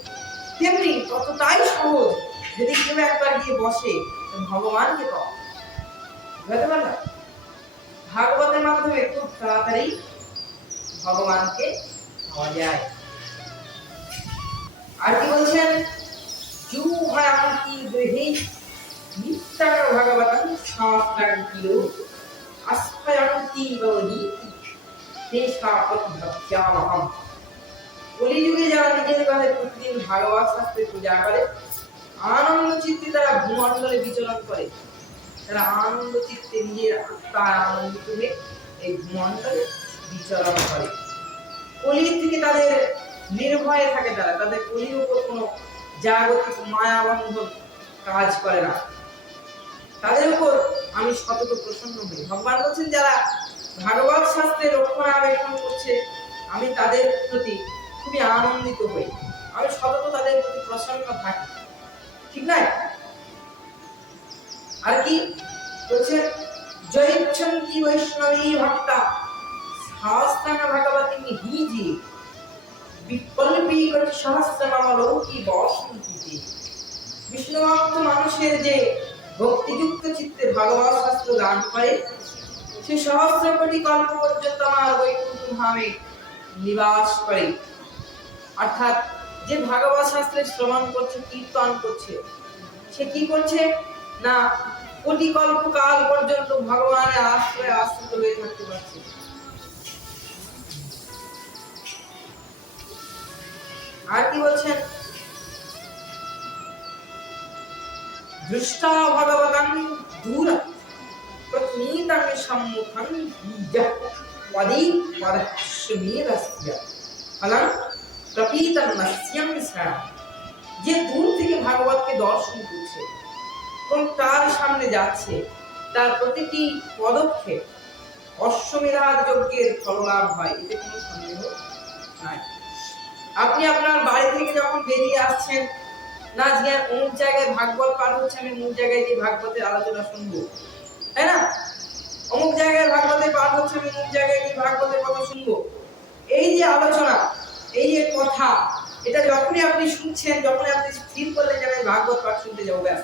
তেমনি ততটাই সহজ যদি কেউ একবার গিয়ে বসে ভগবানকে পাওয়া। বুঝতে পারলাম? ভাগবতের মাধ্যমে খুব তাড়াতাড়ি ভগবানকে পাওয়া যায়। আর কি বলছেন? জুহায়ান্তি গৃহে নিত্যাং ভগবতং শাস্ত্রাং কিলো আস্ফয়ান্তি বহনীতি তেষা প্রতিভক্ষ্যামহম। কলিযুগে যারা নিজের ঘরে প্রতিদিন ভাগবত শাস্ত্রের পূজা করে, আনন্দ চিত্তে তারা ভূমণ্ডলে বিচরণ করে, তারা আনন্দ চিত্তে নিজের আত্মায় আনন্দিত হয়ে এই ভূমণ্ডলে বিচরণ করে। কলির থেকে তাদের নির্ভয়ে থাকে, তাদের কলির উপর কোনো জাগতিক মায়াবন্ধন কাজ করে না, তাদের উপর আমি সতত প্রসন্ন হই। ভগবান বলছেন যারা ভাগবত শাস্ত্রের রক্ষণাবেক্ষণ করছে, আমি তাদের প্রতি খুবই আনন্দিত হই, আমি সতত তাদের প্রতি প্রসন্ন থাকি। ঠিক না? আর কি বলছেন? জয়চ্ছন্তি বৈষ্ণবী ভক্তা শাস্ত্রাং ভগবতী হিজি বিকল্পী করি সহস্রমামলৌকি বসন্তি। বিষ্ণু ভক্ত মানুষের যে ভক্তিযুক্ত চিত্তে ভাগবত শাস্ত্র দান করে, সে সহস্র কোটি কল্প পর্যন্ত আমার বৈকুণ্ঠ ধামে নিবাস করে। অর্থাৎ যে ভাগবত শাস্ত্রের শ্রবণ করছে, কীর্তন করছে, সে কি করছে না কোটি কল্প কাল পর্যন্ত ভগবানের আশ্রয়ে আশ্রিত হয়ে থাকতে পারছে। আর কি বলছেন? দৃষ্টা ভগবতং দূর প্রথিতং সম্মুখং বীজঃ পদে পদস্মেরস্য ফলং প্রপীতং নস্যং স্যাম। যে দূর থেকে ভাগবতকে দর্শন করছে এবং তার সামনে যাচ্ছে, তার প্রতিটি পদক্ষেপ অশ্বমেধ যজ্ঞের ফললাভ হয়, এতে কোনো সন্দেহ নাই। আপনি আপনার বাড়ি থেকে যখন বেরিয়ে আসছেন, না যে অমুক জায়গায় ভাগবত পাঠ হচ্ছে, আমি অমুক জায়গায় যে ভাগবতের আলোচনা শুনবো, তাই না? অমুক জায়গায় ভাগবতের পাঠ হচ্ছে, আমি অমুক জায়গায় গিয়ে ভাগবতের কথা শুনবো। এই যে আলোচনা, এই যে কথা, এটা যখনই আপনি শুনছেন, যখনই আপনি স্থির করলেন যে আমি ভাগবত পাঠ শুনতে যাবো, ব্যাস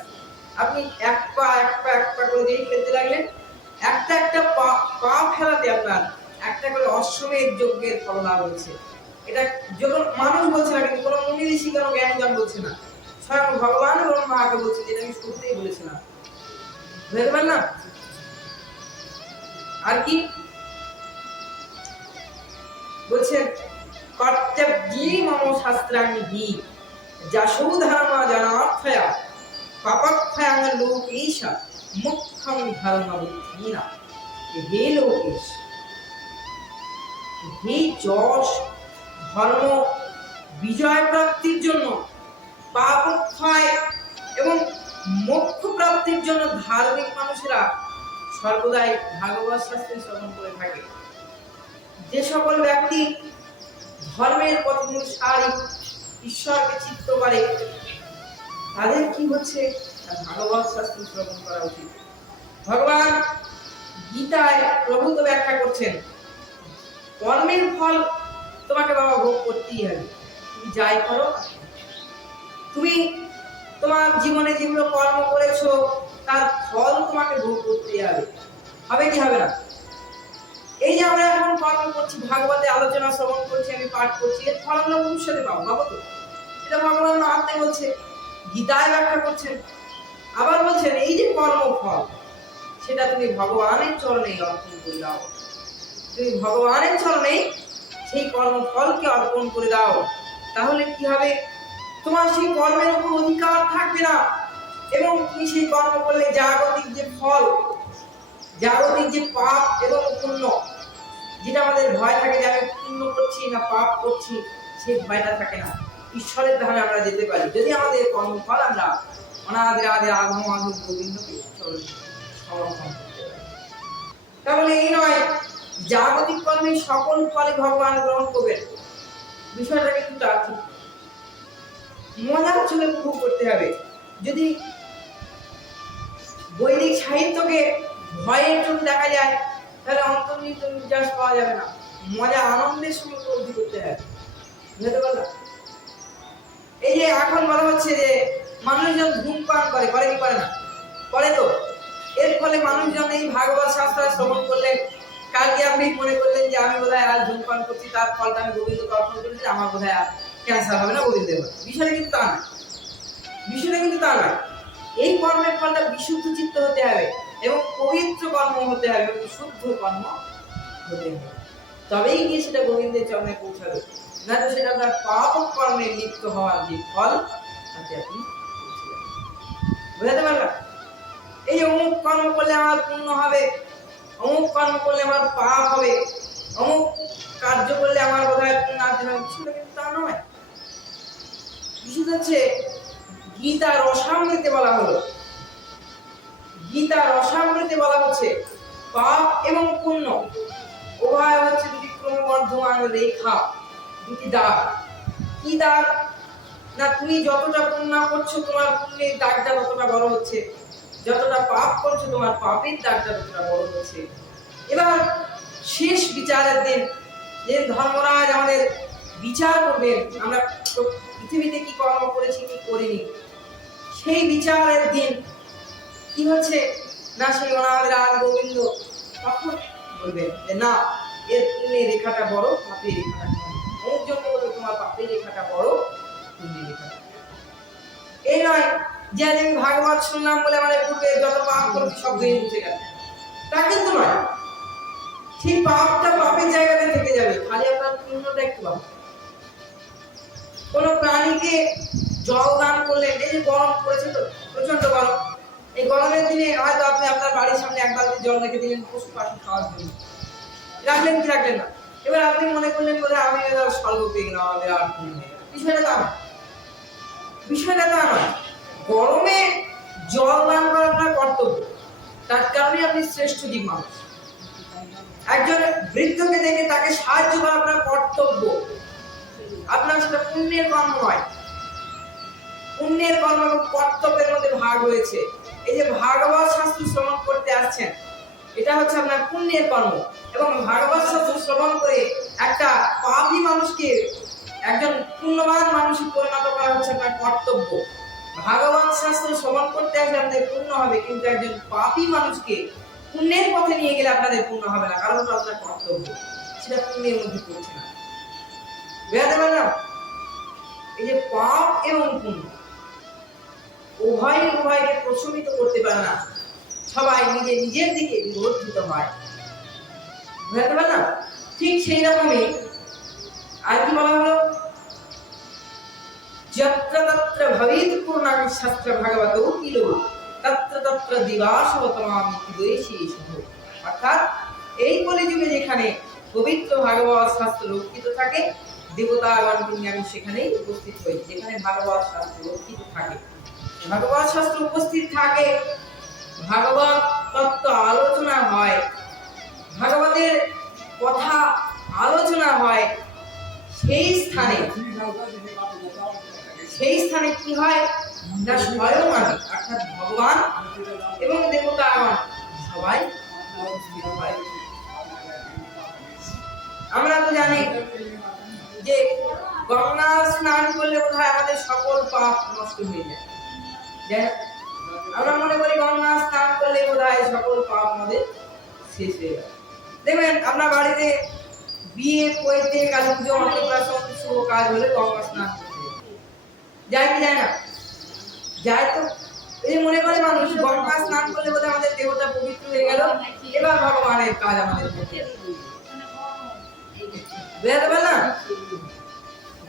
আপনি এক পা করে যেই ফেলতে লাগলেন, একটা পা ফেলাতে আপনার একটা করে অশ্বমেধ যজ্ঞের ফল লাভ হচ্ছে। এটা যখন মানুষ বলছে না, কিন্তু কোনো মুনি ঋষি কোনো জ্ঞানীজন বলছে না, স্বয়ং ভগবান এবং মাকে বলছে, যেটা আমি শুরুতেই বলেছিলাম। বুঝতে পারলেন না? আর কি বলছেন? কর্তব্যি মম শাস্ত্রাণি হি যশো ধর্ম জনার্থয়া পাপক্ষয়াং লোকেশ মুখ্যং ধর্ম বুদ্ধিনা। হে লোকেশ, হে যশ ধর্ম বিজয় প্রাপ্তির জন্য, পাপক্ষয় এবং মোক্ষ প্রাপ্তির জন্য ধার্মিক মানুষেরা সর্বদাই ভাগবত শাস্ত্র শ্রবণ করে থাকে। যে সকল ব্যক্তি ধর্মের পথ অনুসারী ঈশ্বরকে চিত্ত করে, তাদের কি হচ্ছে? ভাগবত শাস্ত্র শ্রবণ করা উচিত। ভগবান গীতায় প্রভূত ব্যাখ্যা করছেন, কর্মের ফল তোমাকে বাবা ভোগ করতেই হবে। তুমি যাই করো, তুমি তোমার জীবনে যেগুলো কর্ম করেছো তার ফল তোমাকে ভোগ করতেই হবে। হবে কি হবে না? এই যে আমরা এখন কর্ম করছি, ভাগবতে আলোচনা শ্রবণ করছি, আমি পাঠ করছি, এর ফল আমরা ভবিষ্যতে পাবো, ভাবো তো? এটা ভগবান আপনি বলছে, গীতায় ব্যাখ্যা করছেন। আবার বলছেন এই যে কর্মফল, সেটা তুমি ভগবানের চরণে অর্পণ করে দাও। তুমি ভগবানের চরণে সেই কর্মফলকে অর্পণ করে দাও, তাহলে কি হবে? তোমার সেই কর্মের উপর অধিকার থাকবে না, এবং তুমি সেই কর্ম করলে জাগতিক যে ফল, জাগতিক যে পাপ এবং পুণ্য, যেটা আমাদের ভয় থাকে যে আমি পুণ্য করছি না পাপ করছি, সেই ভয়টা থাকে না। ঈশ্বরের ধামে আমরা যেতে পারি যদি আমাদের কর্মফল আমরা অনাদি আদি আগম মাধব গোবিন্দকে সমর্পণ করতে পারি। তাহলে এই নয় জাগতিক কর্মের সকল ফলে ভগবান গ্রহণ করবেন, বিষয়টা কিন্তু ঠিক মজার চলে উপভোগ করতে হবে। যদি বৈদিক সাহিত্যকে ভয়ের চোখে দেখা যায়, তাহলে অন্তর্নিহিত নির্যাস পাওয়া যাবে না, মজা আনন্দের সঙ্গে উপলব্ধি করতে হবে। বুঝতে পারলাম? এই যে এখন বলা হচ্ছে যে মানুষজন ধূমপান করে, করে কি করে না? করে তো। এর ফলে মানুষজন এই ভাগবত শাস্ত্র শ্রবণ করলেন, কালকে আপনি মনে করলেন যে আমি বোধহয় আজ ধূমপান করছি, তার ফলটা আমি গোবিন্দকে অর্পণ করেছি, আমার বোধহয় আর ক্যান্সার হবে না, গোবিন্দের হবে। বিষয়টা কিন্তু তা নয়, বিষয়টা কিন্তু তা নয়। এই কর্মের ফলটা বিশুদ্ধ চিত্ত হতে হবে এবং পবিত্র কর্ম হতে হবে এবং শুদ্ধ কর্ম হতে হবে, তবেই গিয়ে সেটা গোবিন্দের চরণে পৌঁছাবে। না তো সেটা তার পাপ কর্মে লিপ্ত হওয়ার যে ফল, তাতে আপনি বুঝতে পারলাম? এই যে অমুক কর্ম করলে আমার পুণ্য হবে, অমুক কর্ম করলে আমার পাপ হবে, অমুক কার্য করলে আমার বোধহয় পুণ্যার্জন হবে, সেটা কিন্তু তা নয়। বিশেষ হচ্ছে গীতা রসামৃতে বলা হলো, গীতা রসামৃতে বলা হচ্ছে পাপ এবং পুণ্য উভয় হচ্ছে দুটি ক্রমবর্ধমান রেখা, দুটি দাগ। কি দাগ? না তুমি যতটা পুণ্য করছো তোমার পুণ্যের দাগটা ততটা বড় হচ্ছে, যতটা পাপ করছো তোমার পাপের দাগটা ততটা বড় হচ্ছে। এবার শেষ বিচারের দিন যে ধর্মরাজ আমাদের বিচার করবেন, আমরা পৃথিবীতে কি কর্ম করেছি কি করিনি, সেই বিচারের দিন কি হচ্ছে না, সেই অনাদিরাজ গোবিন্দ তখন বলবেন যে না, এর পুণ্যের রেখাটা বড়, পাপের রেখাটা কম। অমুক জন্য বলবে তোমার পাপের রেখাটা বড়, পুণ্যের রেখাটা। এই নয় যে আমি ভাগবত শুনলাম বলে আমার পূর্বে যত পাপ করেছি সব ধুয়ে মুছে গেছে, তা কিন্তু নয়। সেই পাপটা পাপের জায়গাতে থেকে যাবে, খালি আপনার পুণ্যটা একটু পাবেন। কোন প্রাণীকে জল দান করলেন, এই যে গরম পড়েছে তো প্রচন্ড গরম, এই গরমের দিনে হয়তো আপনি আপনার বাড়ির সামনে এক বালতি জল রেখে দিলেন পশু পাখি খাওয়ার জন্য, রাখলেন কি রাখলেন না। এবার আপনি মনে করলেন বলে আমি স্বর্গ পেয়ে গেলাম, আমাদের আর বিষয়টা তা নয়। বিষয়টা তা নয়, গরমে জল দান করা আপনার কর্তব্য, তার কারণে আপনি শ্রেষ্ঠ জীব মানুষ। একজন বৃদ্ধকে দেখে তাকে সাহায্য করা আপনার কর্তব্য, আপনার সেটা পুণ্যের কর্ম নয়। পুণ্যের কর্ম এবং কর্তব্যের মধ্যে ভাগ রয়েছে। এই যে ভাগবত শাস্ত্র শ্রবণ করতে আসছেন, এটা হচ্ছে আপনার পুণ্যের কর্ম, এবং ভাগবত শাস্ত্র শ্রবণ করে একটা পাপী মানুষকে একজন পুণ্যবান মানুষে পরিণত করা হচ্ছে আপনার কর্তব্য। ভাগবত শাস্ত্র শ্রবণ করতে আসলে আপনাদের পুণ্য হবে, কিন্তু একজন পাপী মানুষকে পুণ্যের পথে নিয়ে গেলে আপনাদের পুণ্য হবে না, কারণ আপনার কর্তব্য সেটা পুণ্যের মধ্যে পড়ছে না। বুঝতে পারলাম? এই যে পাপ এবং পুণ্য উভয়কে প্রশমিত করতে পারে না, সবাই নিজের দিকে বিবর্ধিত হয়। বুঝতে পারলাম? ঠিক সেই রকমই আর কি বলা হলো, যত্র তত্র ভবেৎ পূর্ণাং শাস্ত্র ভাগবত কিল তত্র তত্র দিবাসবতমামি দ্বৈশীষুঃ। অর্থাৎ এই কলিযুগে যেখানে পবিত্র ভাগবত শাস্ত্র রক্ষিত থাকে, দেবতাগণকে নিয়ে আমি সেখানেই উপস্থিত হই। যেখানে ভাগবত শাস্ত্র রক্ষিত থাকে, ভাগবত শাস্ত্র উপস্থিত থাকে, ভাগবত তত্ত্ব আলোচনা হয়, ভাগবতের কথা আলোচনা হয়, সেই স্থানে কি হয় না, স্বয়ং আমি অর্থাৎ ভগবান এবং দেবতাগণ সবাই উপস্থিত হয়। আমরা তো জানি যে গঙ্গা স্নান করলে বোধহয় আমাদের সকল পাপ নষ্ট হয়ে যায়। আমরা মনে করি গঙ্গা স্নান করলে বোধহয় সকল পাপ আমাদের শেষ হয়ে যায়। দেখবেন আপনার বাড়িতে বিয়ে, পৈতে, কালী পুজো, অন্নপ্রাশন শুভ কাজ হলে গঙ্গা স্নান করতে যায় কি যায় না? যায় তো। এই মনে করে মানুষ গঙ্গা স্নান করলে বোধহয় আমাদের দেহটা পবিত্র হয়ে গেল, এবার ভগবানের কাজ আমাদের করতে হবে। বুঝতে পারলাম?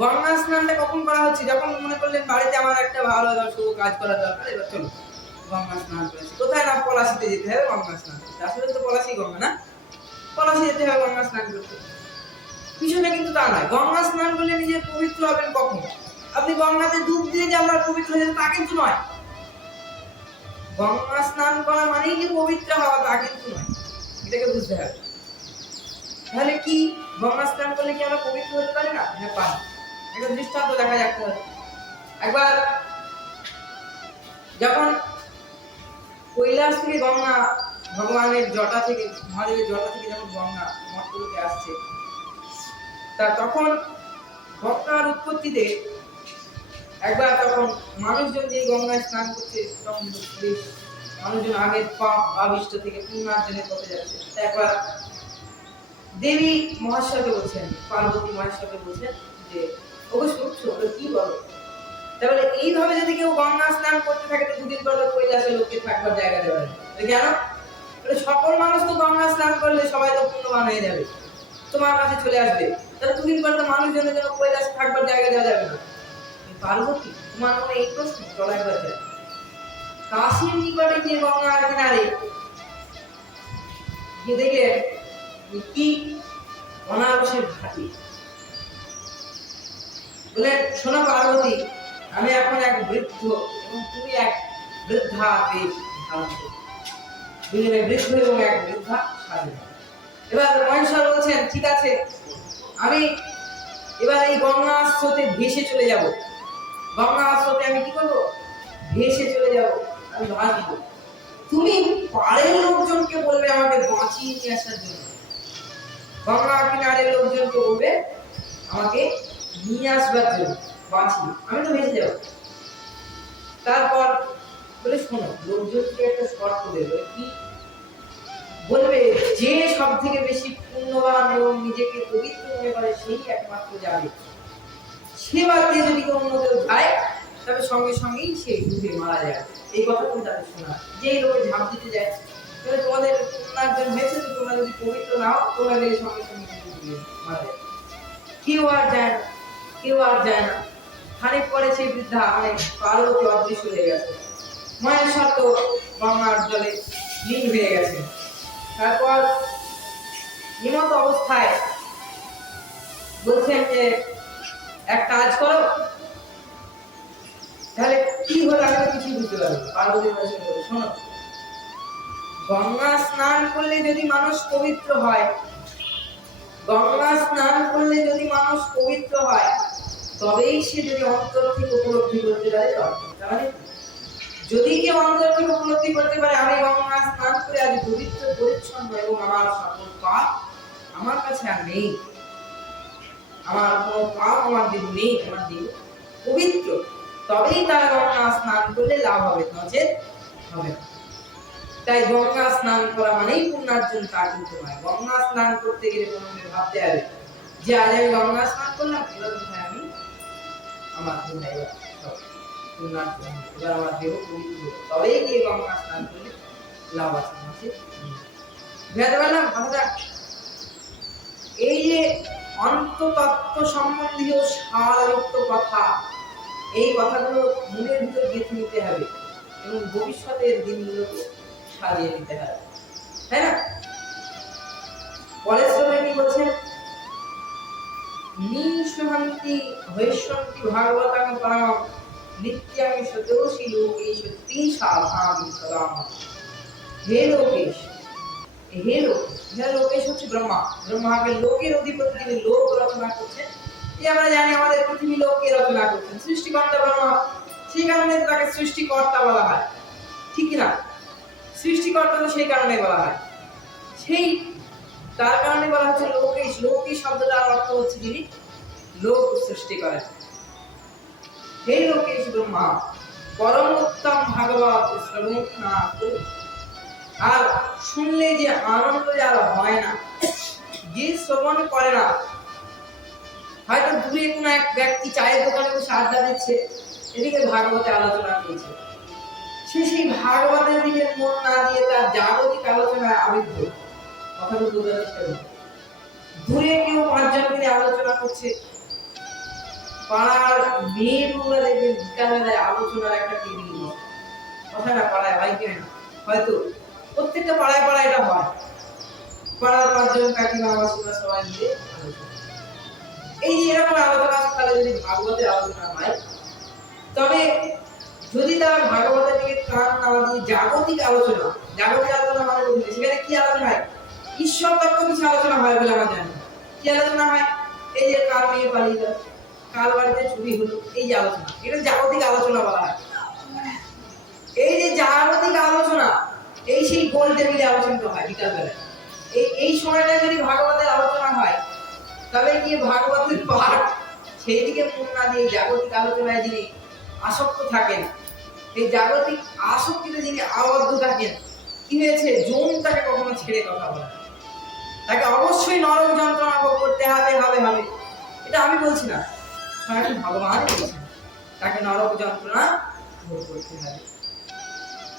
গঙ্গা স্নানটা কখন করা হচ্ছে? যখন মনে করলেন বাড়িতে আমার একটা ভালো শুভ কাজ করা দরকার, এবার চলো গঙ্গা স্নান করেছি। কোথায় না, পলাশিতে যেতে হবে গঙ্গা স্নান করতে। আসলে তো পলাশি গঙ্গা না, পলাশি যেতে হবে গঙ্গা স্নান করতে। বিষয়টা কিন্তু তা নয়। গঙ্গা স্নান করলে নিজে পবিত্র হবেন কখন? আপনি গঙ্গাতে ডুব দিয়ে যে আমরা পবিত্র হয়ে যাবো তা কিন্তু নয়। গঙ্গা স্নান করা মানেই যে পবিত্র হওয়া তা কিন্তু নয়, এটাকে বুঝতে হবে। তাহলে কি গঙ্গা স্নান করলে কি আমরা পবিত্র হতে পারি না? হ্যাঁ পারি। একটা দৃষ্টান্ত দেখা যাচ্ছে। একবার যখন কৈলাস থেকে গঙ্গা ভগবানের জটা থেকে, মহাদেবের জটা থেকে যখন গঙ্গা মর্তলোকে আসছে, তা তখন গঙ্গার উৎপত্তিতে একবার তখন মানুষজন যে গঙ্গায় স্নান করছে, তখন মানুষজন আগের পাপ আবিষ্ট থেকে পুনর্জনের পথে যাচ্ছে। একবার দেবী মহাশয়কে বলছেন, পার্বতী মহাশয়কে বলছেন যে ওগো শুনছো, কি বলো? তাহলে এইভাবে যদি কেউ গঙ্গা স্নান করতে থাকে, তো দুদিন পর কৈলাসে লোককে থাকবার জায়গা দেওয়া হবে। কেন? সকল মানুষ তো গঙ্গা স্নান করলে সবাই তো পুণ্যবান হয়ে যাবে, তোমার কাছে চলে আসবে, তাহলে দুদিন পর তো মানুষজনের জন্য কৈলাসে থাকবার জায়গা দেওয়া যাবে না। পার্বতী, তোমার মনে এই প্রশ্ন? চলো একবার যাই। কাশীর নিকটে যে গঙ্গার কিনারে গিয়ে দেখে কি অনাবশ্যের ঘাটি। বললেন, শোনো পার্বতী, আমি এখন এক বৃদ্ধ এবং তুমি এক বৃদ্ধা বেশ ধারণ করো। দুজনে বৃদ্ধ এবং এক বৃদ্ধা সাজে। এবার মহেশ্বর বলছেন, ঠিক আছে, আমি এবার এই গঙ্গা স্রোতে ভেসে চলে যাব। গঙ্গা স্রোতে আমি কি করবো? ভেসে চলে যাব, আমি ভাসব। তুমি পাড়ের লোকজনকে বলবে আমাকে বাঁচিয়ে নিয়ে আসার জন্য। গঙ্গা কিনারের লোকজনকে বলবে আমাকে নিয়ে আসবার জন্য, বাঁচিয়ে, আমি তো ভেসে যাব। তারপর বলে, শোনো, লোকজনকে একটা শর্ত দেবে। কি বলবে? যে সব থেকে বেশি পুণ্যবান এবং নিজেকে পবিত্র মনে করে সেই একমাত্র যাবে। সে বাদ দিয়ে যদি অন্য কেউ যায়, তবে সঙ্গে সঙ্গেই সে ডুবে মারা যায়। এই কথা তুমি তাদের শোনা। যেই লোকে ঝাঁপ দিতে যায়, তাহলে তোমাদের পুণ্যার্জন হয়েছে, তো তোমরা যদি পবিত্র নাও, তোমরা গেলে সঙ্গে সঙ্গে ডুবে মারা যায়। কেউ আর যায় না, কেউ আর যায় না। খানিক পরে সেই বৃদ্ধা মানে পার্বতী অদৃশ্য হয়ে গেছে। মহেশ্বর তো গঙ্গার জলে লীন হয়ে গেছে। তারপর নিমত অবস্থায় বলছেন যে এক কাজ করো, তাহলে কি হলো আমি তো কিছুই বুঝতে পারবো। পার্বতী বলছেন শোনো, গঙ্গা স্নান করলে যদি মানুষ পবিত্র হয়, গঙ্গা স্নান করলে যদি মানুষ পবিত্র হয়, তবেই সে যদি অন্তর থেকে উপলব্ধি করতে পারে। তাহলে যদি কেউ অন্তর থেকে উপলব্ধি করতে পারে আমি গঙ্গা স্নান করে আজ পবিত্র পরিচ্ছন্ন এবং আমার সকল পাপ আমার কাছে আর নেই, আমার কোনো পাপ আমার দিন নেই, আমার দিন পবিত্র, তবেই তার গঙ্গা স্নান করলে লাভ হবে, নচেত হবে না। তাই গঙ্গা স্নান করা মানেই পুণ্যার্জন কাজ কিন্তু নয়। গঙ্গা স্নান করতে গেলে কোনো ভাবতে হবে যে আজ আমি গঙ্গা স্নান করলাম, এবার কোথায় আমি আমার পুণ্যার্জন, এবার আমার দেহ পবিত্র, তবেই গিয়ে গঙ্গা স্নান করলে লাভ আছে, নচেত বুঝতে পারলাম কথাটা? এই যে অন্ততত্ত্ব সম্বন্ধীয় সারযুক্ত কথা, এই কথাগুলো মনের ভিতর গেঁথে নিতে হবে এবং ভবিষ্যতের দিনগুলোকে সাজিয়ে নিতে হবে, তাই না? পরের শ্লোকে কি বলছেন? নিঃসহান্তি হৈষ্যন্তি ভাগবতাং পরমং নিত্যং সতোষী লোকেশ তৃষা ভাবি সদাম। হে লোকেশ, হে লোকেশ, হে লোকেশ হচ্ছে ব্রহ্মা। ব্রহ্মাকে লোকের অধিপতি যিনি লোক রচনা করছেন, এই আমরা জানি আমাদের পৃথিবী লোককে রচনা করছেন, সৃষ্টিকর্তা ব্রহ্মা, সেই কারণে তাকে সৃষ্টিকর্তা বলা হয়, ঠিক না? সৃষ্টিকর্তা তো সেই কারণে বলা হয়, সেই তার কারণে বলা হচ্ছে লোকেশ। লোকেশ শব্দটার অর্থ হচ্ছে যিনি লোক সৃষ্টি করেন। হে লোকেশ ব্রহ্মা পরম উত্তম ভাগবত শ্রবণ না করে, আর শুনলে যে আনন্দ যার হয় না, যে শ্রবণ করে না, হয়তো দূরে কোনো এক ব্যক্তি চায়ের দোকানে বসে আড্ডা দিচ্ছে, এদিকে ভাগবতে আলোচনা করছে, সে সেই ভাগবতের দিকে মন না দিয়ে তার জাগতিক আলোচনায় আবিদ্ধ। কথাটা বুঝতে চেষ্টা করুন। দূরে কেউ পাঁচজন মিলে আলোচনা করছে, পাড়ার মেয়েগুলো দেখবেন বিকালবেলায় আলোচনার একটা টেবিল বসে, কথা না পাড়ায় হয় কিনা, হয়তো প্রত্যেকটা পাড়ায় পাড়ায় এটা হয়, পাড়ার পাঁচজন কাকিমা মাসিমা সবাই মিলে আলোচনা। এই যে এরকম আলোচনা সকালে যদি ভাগবতের আলোচনা হয়, তবে যদি তারা ভাগবতের দিকে কান না দিয়ে জাগতিক আলোচনা, জাগতিক আলোচনা মানে সেখানে কি আলোচনা হয়? ঈশ্বর তত্ত্ব কিছু আলোচনা হয় বলে আমরা জানি। কি আলোচনা হয়? এই যে কাল মেয়ে পালিয়ে গেল, কাল বাড়িতে চুরি হলো, এই যে আলোচনা, এটা জাগতিক আলোচনা বলা হয়। এই যে জাগতিক আলোচনা, এই সেই গোল টেবিলে আলোচনা হয় বিকাল বেলায়। এই সময়টা যদি ভাগবতের আলোচনা হয়, তবে কি ভাগবতের পাঠ সেই দিকে মন না দিয়ে জাগতিক আলোচনায় যিনি আসক্ত থাকেন, এই জাগতিক আসক্তিতে যিনি আবদ্ধ থাকেন, কি হয়েছে? যৌন তাকে কখনো ছেড়ে কথা বলে, তাকে অবশ্যই নরক যন্ত্রণা ভোগ করতে হবে হবে হবে। এটা আমি বলছি না, স্বয়ং ভগবানই বলছেন তাকে নরক যন্ত্রণা ভোগ করতে হবে।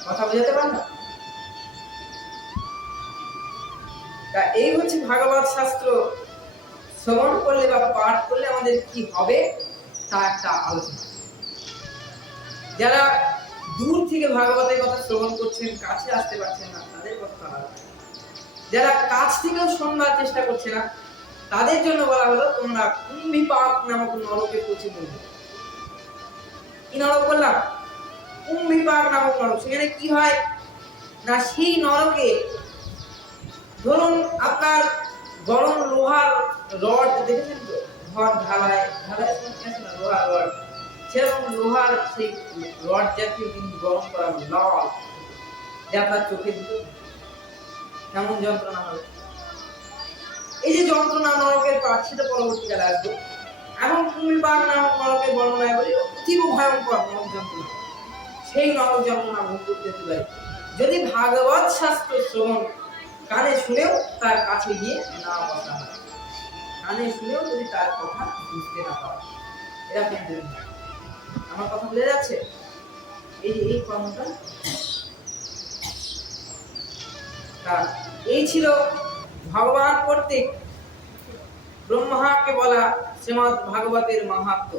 কথা বোঝাতে পারলাম? তা এই হচ্ছে ভাগবত শাস্ত্র শ্রবণ করলে বা পাঠ করলে আমাদের কি হবে তা একটা আলোচনা। যারা দূর থেকে ভাগবতের কথা শ্রবণ করছেন, কাছে আসতে পারছেন না, তাদের কথা আলাদা। যারা কাছ থেকেও শোনবার চেষ্টা করছে না, তাদের জন্য বলা হলো তোমরা কুম্ভিপাক নামক নরকে পৌঁছে পড়বে। কি নরক বললাম? কুম্ভিপাক নামক নরক। সেখানে কি হয় না, সেই নরকে ধরুন আপনার গরম লোহার রড দেখেছেন তো, ঘর ঢালাই ঢালাই লোহার রড, সেরকম লোহার সেই রড জাতীয় কিন্তু গরম করা লাল, যা আপনার চোখে দিত, কেমন যন্ত্রণা হবে। এই যে যন্ত্রণা নরকের পাঠ, সেটা পরবর্তীকালে আসবে। এখন কুম্ভিপাক নামক নরকের বর্ণনায় বলি অতীব ভয়ঙ্কর নরক যন্ত্রণা, সেই নরক যন্ত্রণা ভোগ করতে হতে পারে যদি ভাগবত শাস্ত্র শ্রবণ কানে শুনেও তার কাছে গিয়ে না বসা হয়, কানে শুনেও যদি তার কথা বুঝতে না পারে। এরা কিন্তু আমার কথা বলে যাচ্ছে। এই কর্মটা এই ছিল ভগবান কর্তৃক ব্রহ্মাকে বলা শ্রীমদ্ ভাগবতের মাহাত্ম্য।